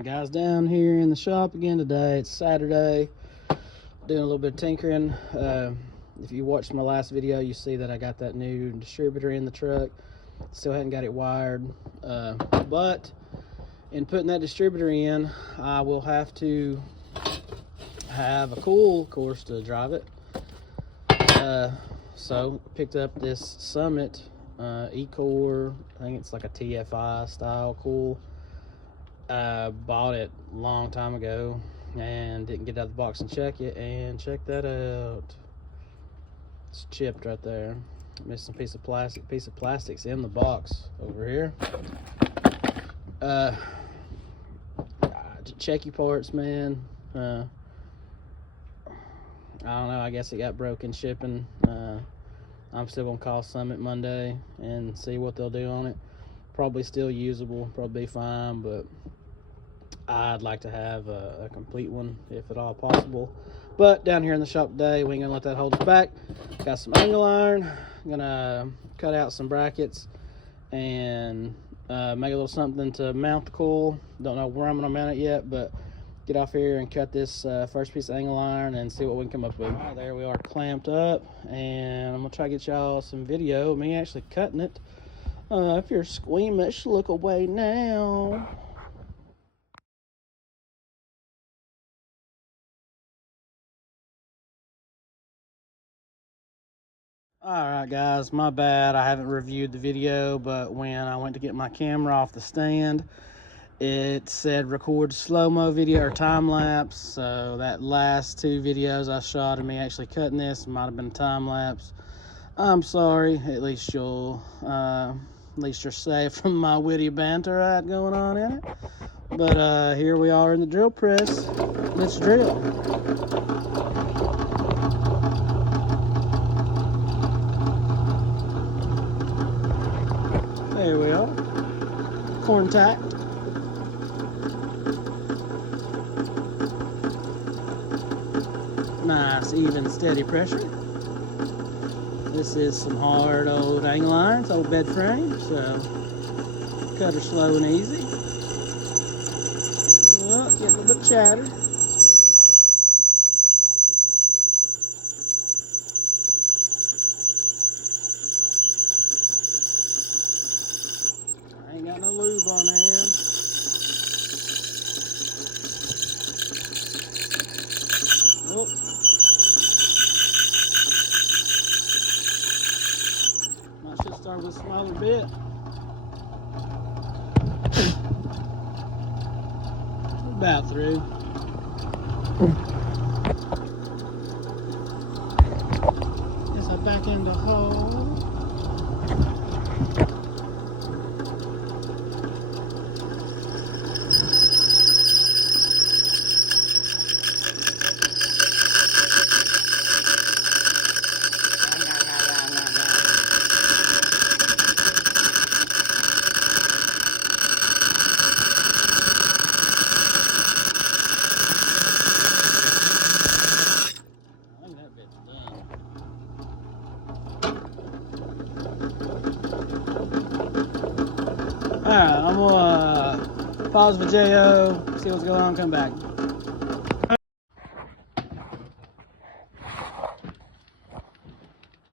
Alright guys, down here in the shop again today. It's Saturday, doing a little bit of tinkering. If you watched my last video, you see that I got that new distributor in the truck. Still hadn't got it wired, but in putting that distributor in, I will have to have a coil, of course, to drive it. So picked up this Summit E-Core. I think it's like a TFI style coil. Bought it a long time ago and didn't get out of the box and check it, and check that out. It's chipped right there. Missing a piece of plastic's in the box over here. Checky parts, man. I don't know, I guess it got broken shipping. I'm still gonna call Summit Monday and see what they'll do on it. Probably still usable, probably fine, but I'd like to have a complete one if at all possible. But down here in the shop today, we ain't gonna let that hold us back. Got some angle iron. I'm gonna cut out some brackets and make a little something to mount the coil. Don't know where I'm gonna mount it yet, but get off here and cut this first piece of angle iron and see what we can come up with. Right, there we are, clamped up, and I'm gonna try to get y'all some video of me actually cutting it. If you're squeamish, look away now. Alright guys, my bad, I haven't reviewed the video, but when I went to get my camera off the stand, it said record slow-mo video or time-lapse. So that last two videos I shot of me actually cutting this might have been time-lapse. I'm sorry, at least you're safe from my witty banter right going on in it. But here we are in the drill press. Let's drill. There we are. Corn tight. Nice, even, steady pressure. This is some hard old angle irons, old bed frame, so cut her slow and easy. Oh, get a little bit of chatter. I ain't got no lube on hand. Oh. I should start with a smaller bit. About through. Guess I back in the hole. Alright, I'm gonna pause for JO, see what's going on, come back.